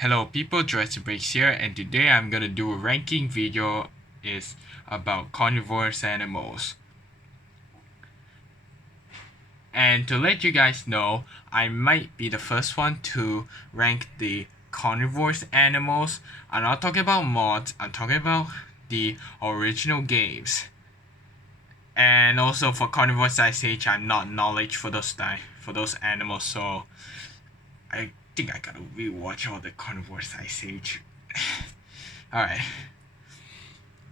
Hello people, Jurassic Breaks here, and today I'm gonna do a ranking video is about carnivorous animals. And to let you guys know, I might be the first one to rank the carnivorous animals. I'm not talking about mods, I'm talking about the original games. And also for Carnivores Ice Age, I'm not knowledge for those animals, so I think I gotta rewatch all the Carnivores Ice Age. Alright.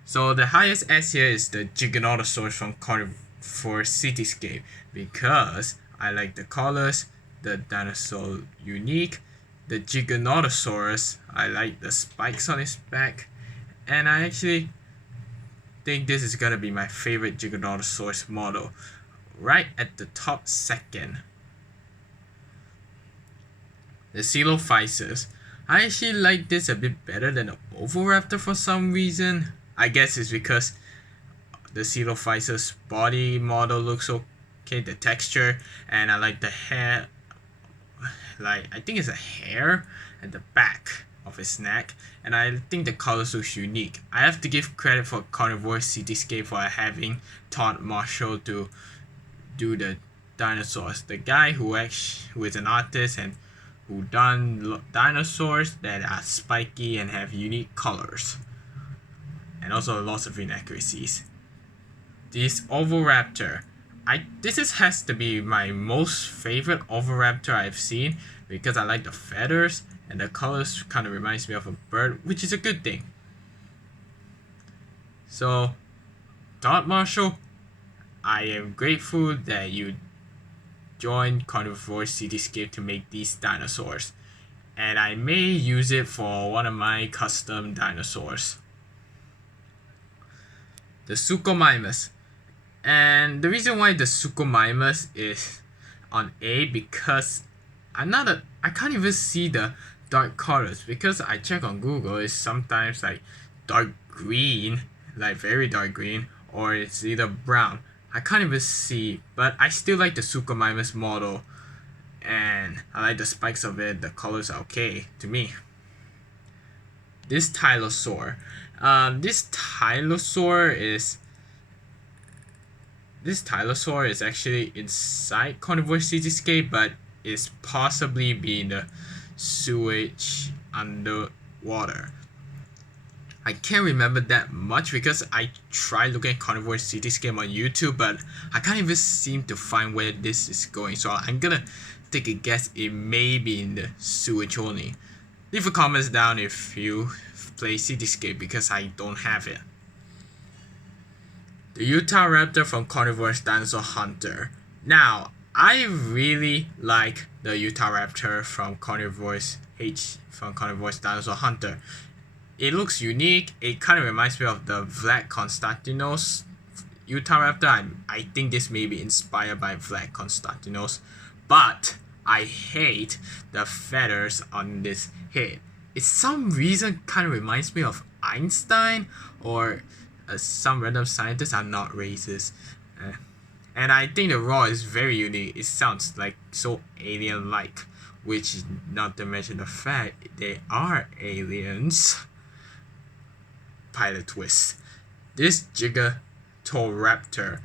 So the highest S here is the Giganotosaurus from Carnivore Cityscape because I like the colors, the dinosaur unique, the Giganotosaurus, I like the spikes on his back, and I actually think this is gonna be my favorite Giganotosaurus model. Right at the top second, the Coelophysis. I actually like this a bit better than the Oviraptor for some reason. I guess it's because the Coelophysis body model looks okay, the texture, and I like the hair. Like, I think it's a hair at the back of his neck, and I think the colors looks unique. I have to give credit for Carnivore Cityscape for having Todd Marshall to do the dinosaurs. The guy who is an artist and who done dinosaurs that are spiky and have unique colors, and also lots of inaccuracies. This Oviraptor, has to be my most favorite Oviraptor I've seen because I like the feathers and the colors kind of reminds me of a bird, which is a good thing. So, Todd Marshall, I am grateful that you joined Carnivore Cityscape to make these dinosaurs, and I may use it for one of my custom dinosaurs. The Suchomimus. And the reason why the Suchomimus is on A because I can't even see the dark colors because I check on Google, it's sometimes like dark green, like very dark green, or it's either brown. I can't even see, but I still like the Suchomimus model, and I like the spikes of it. The colors are okay to me. This Tylosaur. This Tylosaur is actually inside Carnivore Cityscape, but is possibly being the sewage underwater. I can't remember that much because I tried looking at Carnivore Cityscape on YouTube, but I can't even seem to find where this is going. So I'm gonna take a guess it may be in the sewage only. Leave a comment down if you play Cityscape because I don't have it. The Utahraptor from Carnivorous Dinosaur Hunter. Now, I really like the Utahraptor from Carnivorous Dinosaur Hunter. It looks unique. It kind of reminds me of the Vlad Konstantinos Utahraptor. I think this may be inspired by Vlad Konstantinos, but I hate the feathers on this head. It's some reason kind of reminds me of Einstein or some random scientist. I'm not racist. And I think the roar is very unique. It sounds like so alien-like, which is not to mention the fact they are aliens. Pilot twist. This Gigatoraptor.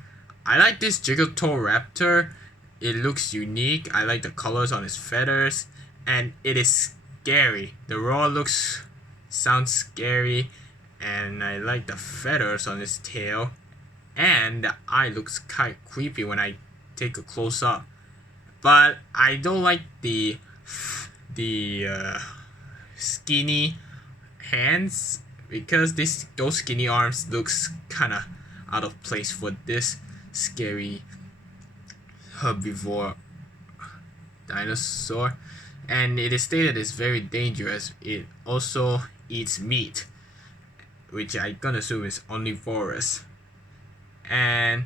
I like this Gigatoraptor. It looks unique. I like the colors on its feathers, and it is scary. The roar sounds scary, and I like the feathers on its tail, and the eye looks kind of creepy when I take a close up. But I don't like the skinny hands because those skinny arms looks kind of out of place for this scary herbivore dinosaur, and it is stated it's very dangerous. It also eats meat, which I gonna assume is omnivorous. And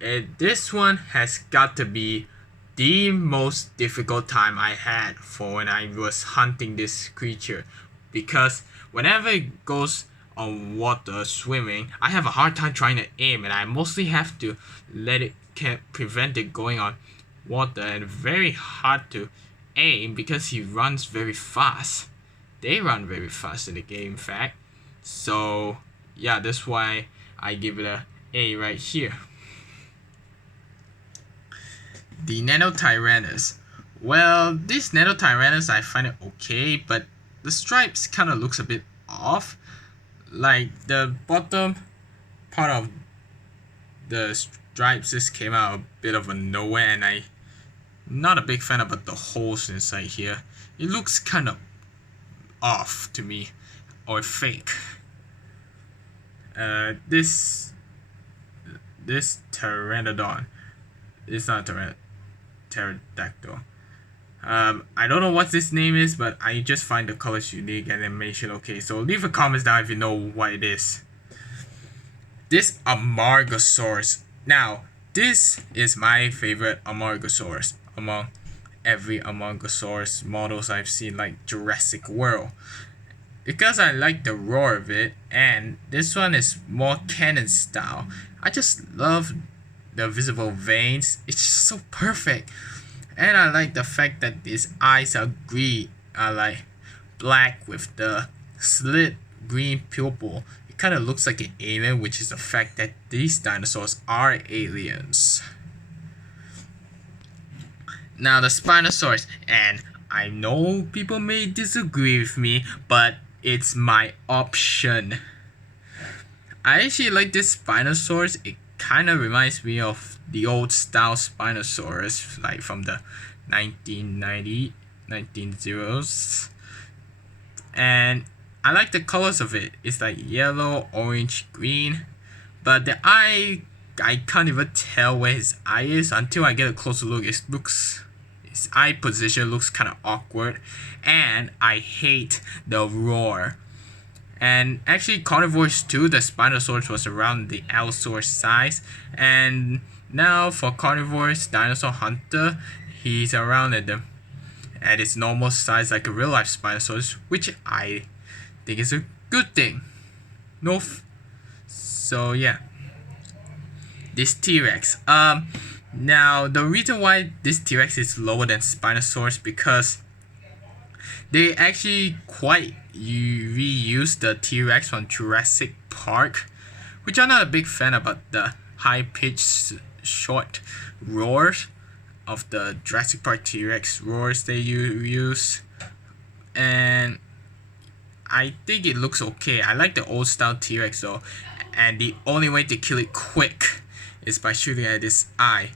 this one has got to be the most difficult time I had for when I was hunting this creature, because whenever it goes on water swimming, I have a hard time trying to aim, and I mostly have to prevent it going on water, and very hard to aim because he runs very fast. they run very fast in the game, in fact. So yeah, that's why I give it a A right here. The Nanotyrannus. Well, this Nanotyrannus I find it okay, but the stripes kind of looks a bit off. Like the bottom part of the stripes just came out a bit of a nowhere, and I'm not a big fan about the holes inside here. It looks kind of off to me, or fake. This pteranodon, it's not pterodactyl. I don't know what this name is, but I just find the colors unique and animation okay. So leave a comment down if you know what it is. This Amargasaurus. Now, this is my favorite Amargasaurus among every Amargasaurus models I've seen, like Jurassic World. Because I like the roar of it, and this one is more cannon style. I just love the visible veins. It's just so perfect. And I like the fact that his eyes are green, are like black with the slit green pupil. It kind of looks like an alien, which is the fact that these dinosaurs are aliens. Now the Spinosaurus, and I know people may disagree with me, but it's my option. I actually like this Spinosaurus. It kind of reminds me of the old style Spinosaurus, like from the 1900s. And I like the colors of it. It's like yellow, orange, green. But the eye, I can't even tell where his eye is until I get a closer look. His eye position looks kind of awkward, and I hate the roar. And actually, Carnivores 2, the Spinosaurus was around the Allosaurus size, and now for Carnivores Dinosaur Hunter, he's around at its normal size, like a real life Spinosaurus, which I think is a good thing. So yeah, this T-Rex. Now the reason why this T-Rex is lower than Spinosaurus because they actually quite reused the T-Rex from Jurassic Park, which I'm not a big fan about the high-pitched short roars of the Jurassic Park T-Rex roars they use, and I think it looks okay. I like the old style T-Rex though, and the only way to kill it quick is by shooting at its eye.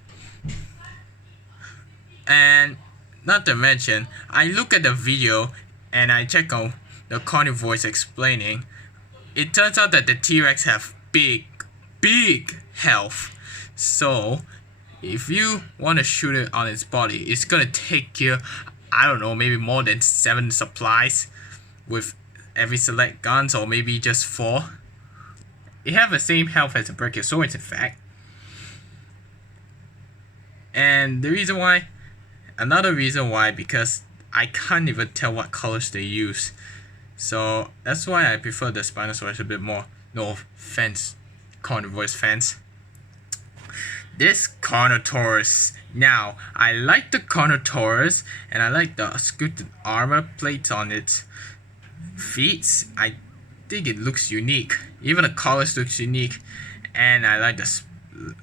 And not to mention, I look at the video and I check on the carnivores explaining. It turns out that the T-Rex have big health. So if you want to shoot it on its body, it's gonna take you, I don't know, maybe more than 7 supplies with every select guns, or maybe just 4. It have the same health as the Brachiosaurus, in fact. And another reason why, because I can't even tell what colors they use. So that's why I prefer the Spinosaurus a bit more. No offense, Carnivores fans. This Carnotaurus. Now, I like the Carnotaurus, and I like the sculpted armor plates on its feet. I think it looks unique. Even the colors looks unique, and I like the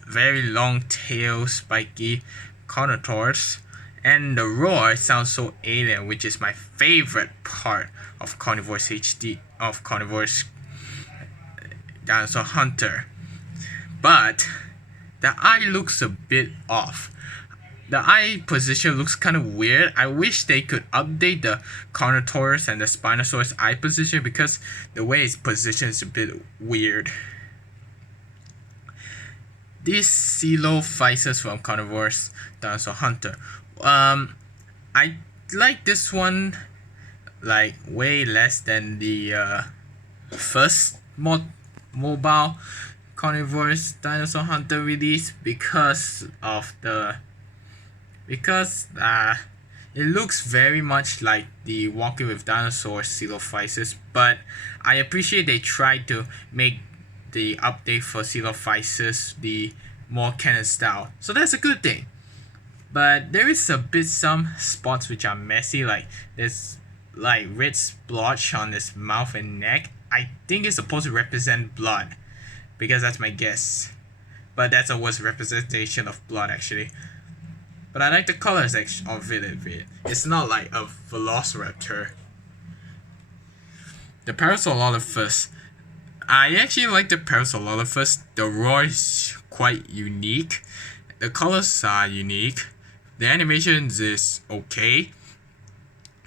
very long tail, spiky Carnotaurus. And the roar sounds so alien, which is my favorite part of Carnivores HD, of Carnivores Dinosaur Hunter. But the eye looks a bit off. The eye position looks kind of weird. I wish they could update the Carnotaurus and the Spinosaurus eye position, because the way it's positioned is a bit weird. These Coelophysis from Carnivores Dinosaur Hunter. I like this one like way less than the first mobile Carnivores Dinosaur Hunter release because it looks very much like the Walking with Dinosaurs Coelophysis, but I appreciate they tried to make the update for Coelophysis the more canon style, so that's a good thing. But there is some spots which are messy, like there's like red splotch on his mouth and neck. I think it's supposed to represent blood, because that's my guess. But that's a worse representation of blood actually. But I like the colors of it a bit. It's not like a velociraptor. The Parasaurolophus. I actually like the Parasaurolophus. The roar is quite unique. The colors are unique. The animations is okay.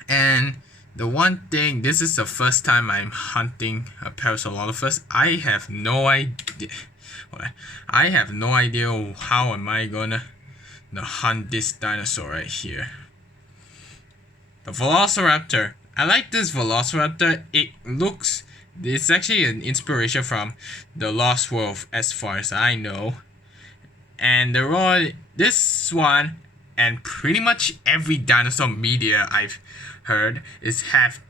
And the one thing, this is the first time I'm hunting a Parasaurolophus. I have no idea. I have no idea how am I gonna hunt this dinosaur right here. The Velociraptor. I like this Velociraptor. It's actually an inspiration from the Lost World as far as I know. And this one, and pretty much every dinosaur media I've heard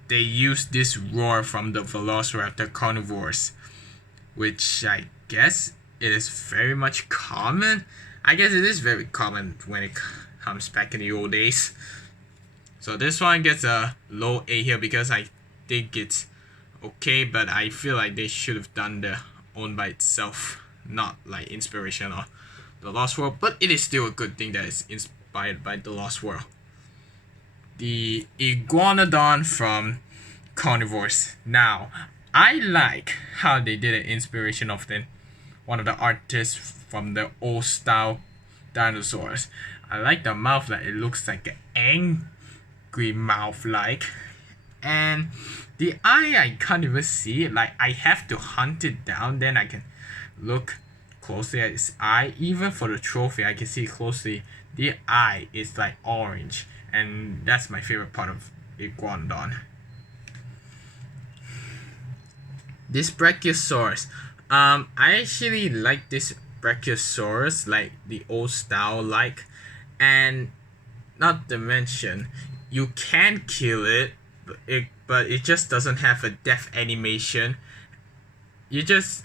they use this roar from the Velociraptor carnivores, which I guess it is very much common. I guess it is very common when it comes back in the old days. So this one gets a low A here because I think it's okay, but I feel like they should have done the own by itself, not like inspiration or the Lost World, but it is still a good thing that is inspired by the Lost World. The Iguanodon from Carnivores. Now, I like how they did an inspiration of one of the artists from the old style dinosaurs. I like the mouth that it looks like an angry mouth like, and the eye I can't even see it. Like I have to hunt it down, then I can look closely at its eye. Even for the trophy, I can see closely. The eye is like orange, and that's my favorite part of Iguanodon. This Brachiosaurus. I actually like this Brachiosaurus, like the old style like, and not to mention, you can kill it, but it just doesn't have a death animation.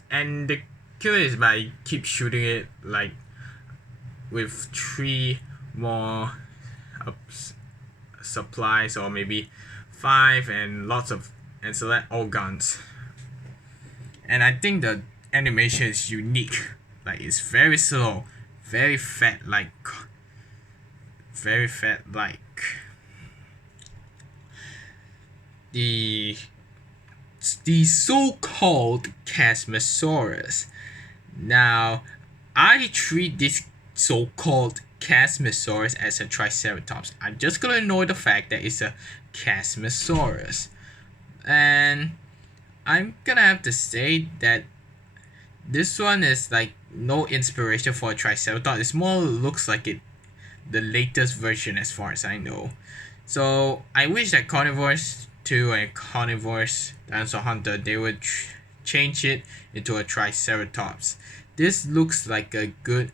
And the killer is by keep shooting it like with 3 more supplies, or maybe 5, and select all guns. And I think the animation is unique. Like it's very slow, very fat like. The so-called Chasmosaurus. Now, I treat this so-called Chasmosaurus as a Triceratops. I'm just gonna ignore the fact that it's a Chasmosaurus. And I'm gonna have to say that this one is like no inspiration for a Triceratops. It more looks like the latest version as far as I know. So I wish that Carnivores 2 and Carnivores Dinosaur Hunter, they would change it into a Triceratops. This looks like a good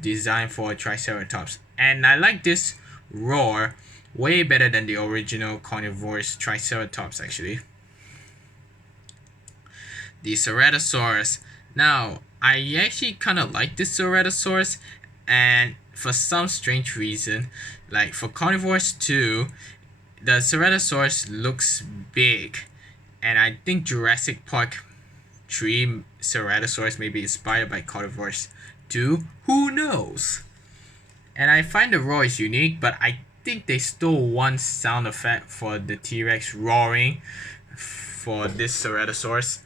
design for a Triceratops, and I like this roar way better than the original Carnivores Triceratops actually. The Ceratosaurus. Now, I actually kind of like this Ceratosaurus, and for some strange reason, like for Carnivores 2, the Ceratosaurus looks big, and I think Jurassic Park 3 Ceratosaurus may be inspired by Carnivores 2. Who knows? And I find the roar is unique, but I think they stole one sound effect for the T-Rex roaring for this Ceratosaurus.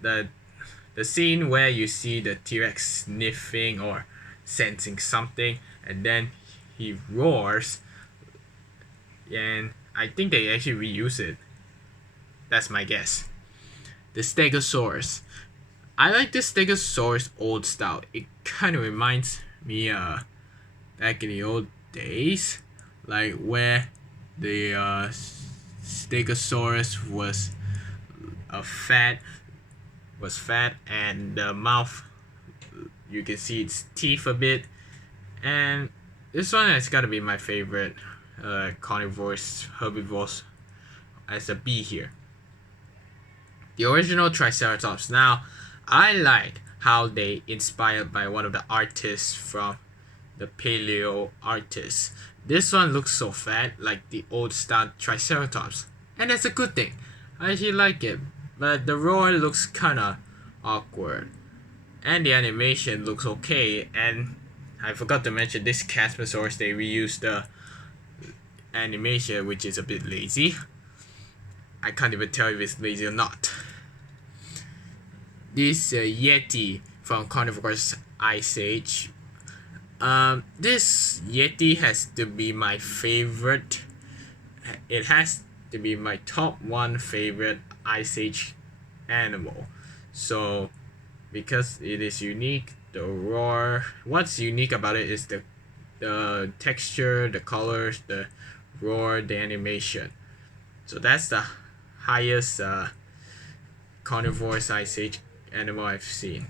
The scene where you see the T-Rex sniffing or sensing something, and then he roars, and I think they actually reuse it. That's my guess. The Stegosaurus. I like the Stegosaurus old style. It kind of reminds me back in the old days, like where the Stegosaurus was fat, and the mouth, you can see its teeth a bit. And this one has got to be my favorite carnivores, herbivores, as a B here. The original Triceratops. Now, I like how they inspired by one of the artists from the paleo artists. This one looks so fat, like the old style Triceratops, and that's a good thing. I actually like it, but the roar looks kinda awkward, and the animation looks okay. And I forgot to mention this Casmosaurus. They reused the animation, which is a bit lazy. I can't even tell if it's lazy or not. This Yeti from Carnivores Ice Age. This Yeti has to be my favorite. It has to be my top one favorite Ice Age animal. So, because it is unique, the roar. What's unique about it is the texture, the colors, the roar, the animation. So that's the highest Carnivores Ice Age animal I've seen.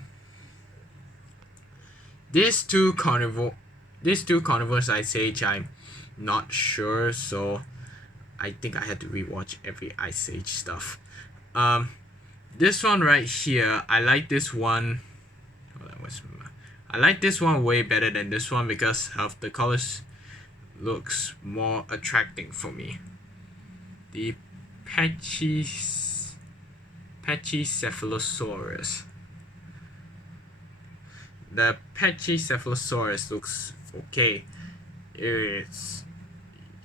These two Carnivores Ice Age, I'm not sure, so I think I had to rewatch every Ice Age stuff. This one right here, I like this one. I like this one way better than this one because of the colors looks more attracting for me. The Pachycephalosaurus. The Pachycephalosaurus looks okay. It's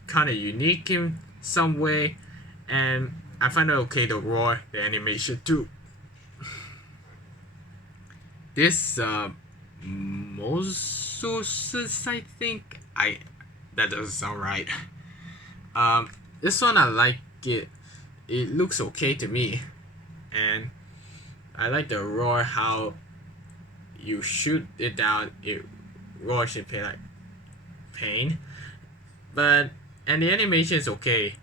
kind of unique in some way, and I find it okay the roar, the animation too. This Mosasus, I think. That doesn't sound right. This one I like it. It looks okay to me, and I like the roar. How you shoot it down, it roars in pain. And the animation is okay.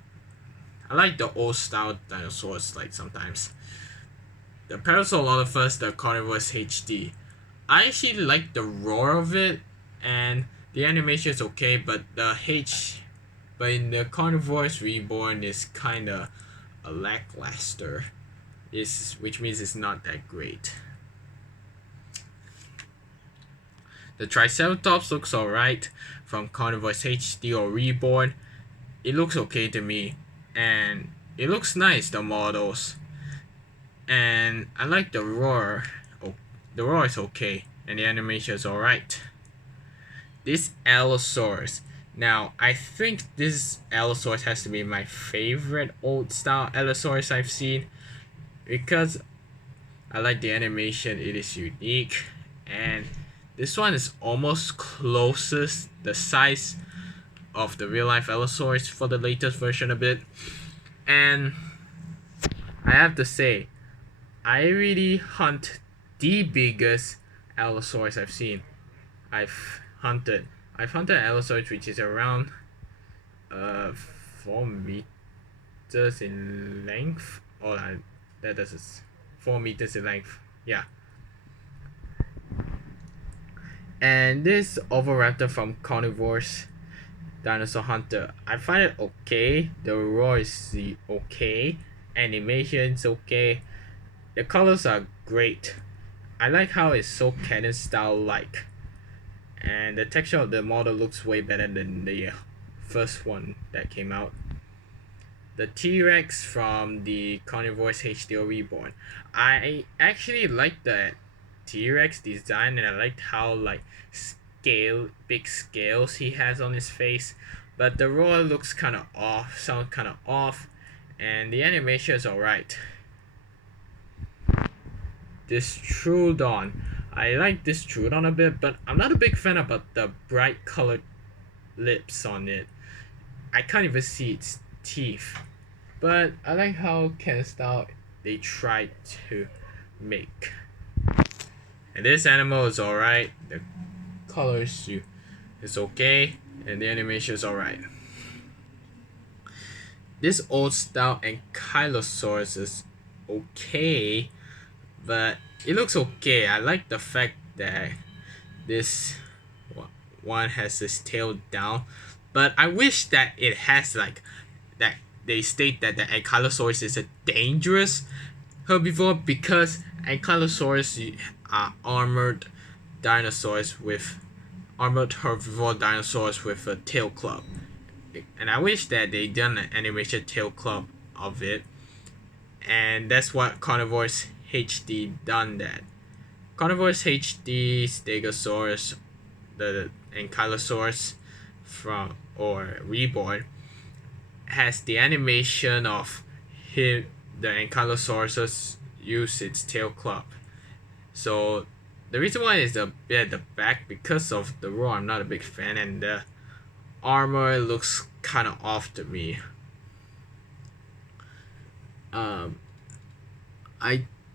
I like the old style dinosaurs like sometimes. The Parasaurolophus, the Carnivores HD. I actually like the roar of it, and the animation is okay, but in the Carnivores Reborn is kinda a lackluster. Which means it's not that great. The Triceratops looks alright from Carnivores HD or Reborn. It looks okay to me, and it looks nice, the models. And I like the roar. Oh, the roar is okay, and the animation is alright. This Allosaurus. Now, I think this Allosaurus has to be my favorite old style Allosaurus I've seen, because I like the animation, it is unique, and this one is almost closest the size of the real life Allosaurus for the latest version of it. And I have to say, I really hunt the biggest Allosaurus I've seen. I've hunted Allosaurus which is around 4 meters in length. That is 4 meters in length. Yeah. And this Oviraptor from Carnivores Dinosaur Hunter, I find it okay. The roar is okay. Animation's okay. The colors are great. I like how it's so Canon style like. And the texture of the model looks way better than the first one that came out. The T-Rex from the Carnivores HD Reborn. I actually like the T-Rex design, and I liked how big scales he has on his face. But the roar looks kind of off, sounds kind of off, and the animation is alright. This Troodon. I like this Troodon a bit, but I'm not a big fan about the bright colored lips on it. I can't even see its teeth. But I like how Ken style they tried to make. And this animal is alright. The colors is okay, and the animation is alright. This old style Ankylosaurus is okay, but it looks okay. I like the fact that this one has his tail down, but I wish that it has that they state that the Ankylosaurus is a dangerous herbivore, because Ankylosaurus are armored dinosaurs with armored herbivore dinosaurs with a tail club. And I wish that they done an animation tail club of it. And that's what Carnivores HD done that. Carnivores HD Stegosaurus, the Ankylosaurus from or Reborn, has the animation of him, the Ankylosaurus use its tail club. So the reason why is a bit at the back because of the roar. I'm not a big fan, and the armor looks kind of off to me. Um, I